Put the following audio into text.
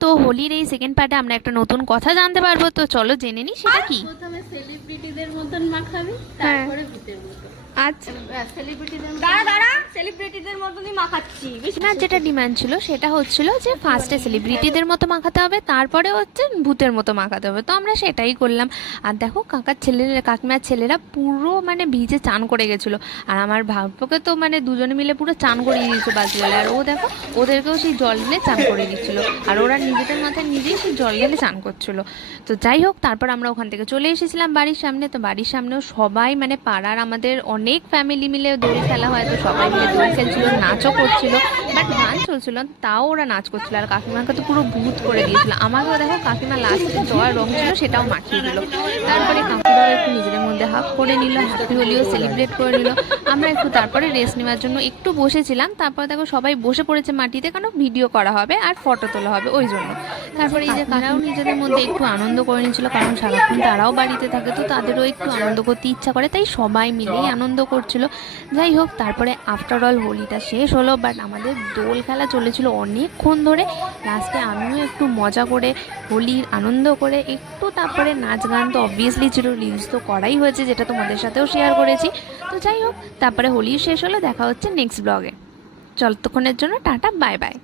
তো হোলির এই সেকেন্ড পার্টে আমরা একটা নতুন কথা জানতে পারবো, তো চলো জেনে নিই সেটা কি। প্রথমে সেলিব্রিটিদের মতন মাখাবি, হ্যাঁ। তারপরে ভূতের মতন। আচ্ছা সেলিব্রিটিদের মতনই মাখাচ্ছি। না, যেটা ডিমান্ড ছিল সেটা হচ্ছিল যে ফার্স্টে সেলিব্রিটিদের মতো মাখাতে হবে, তারপরে হচ্ছে ভূতের মতো মাখাতে হবে, তো আমরা সেটাই করলাম। আর দেখো কাকিমার ছেলেরা পুরো মানে ভিজে চান করে গেছিলো, আর আমার ভাগ্যকে তো মানে দুজনে মিলে পুরো চান করিয়ে দিয়েছে বালতি জলে। আর ও দেখো ওদেরকেও সেই জল ঢেলে চান করে দিচ্ছিলো, আর ওরা নিজেদের মাথায় নিজেই সেই জল ঢেলে চান করছিলো। তো যাই হোক, তারপর আমরা ওখান থেকে চলে এসেছিলাম বাড়ির সামনে। তো বাড়ির সামনেও সবাই মানে পাড়ার আমাদের অনেক ফ্যামিলি মিলে দোল খেলা হয়, তো সবাই মিলে দোল খেলছিল, নাচও করছিল, বাট গান চলছিল তাও ওরা নাচ করছিল। আর কাকিমাকে তো পুরো ভূত করে দিয়েছিল। আমাকেও দেখো কাকিমা লাস্টে জল রং ছিল সেটাও মাখিয়ে দিল। তারপরে কাকুরাও একটু নিজেদের মধ্যে হাফ করে নিল, হ্যাপি হোলিও সেলিব্রেট করে নিল। আমরা একটু তারপরে রেস্ট নেওয়ার জন্য একটু বসেছিলাম। তারপর দেখো সবাই বসে পড়েছে মাটিতে, কারণ ভিডিও করা হবে আর ফটো তোলা হবে ওই জন্য। তারপরে এই যে কারাও নিজেদের মধ্যে একটু আনন্দ করে নিচ্ছিল, কারণ সারাক্ষণ তারাও বাড়িতে থাকে, তো তাদেরও একটু আনন্দ করতে ইচ্ছা করে, তাই সবাই মিলেই আনন্দ করছিল। যাই হোক, তারপরে আফটার অল হোলিটা শেষ হলো, বাট আমাদের দোল খেলা চলেছিল অনেকক্ষণ ধরে। লাস্টে আমিও একটু মজা করে হোলির আনন্দ করে একটু, তারপরে নাচ গান তো অবভিয়াসলি ছিল, রিলস তো করাই হয়েছে, যেটা তোমাদের সাথেও শেয়ার করেছি। তো যাই হোক, তারপরে হোলি শেষ হলো, দেখা হচ্ছে নেক্সট ব্লগে। ততক্ষণের জন্য টাটা, বাই বাই।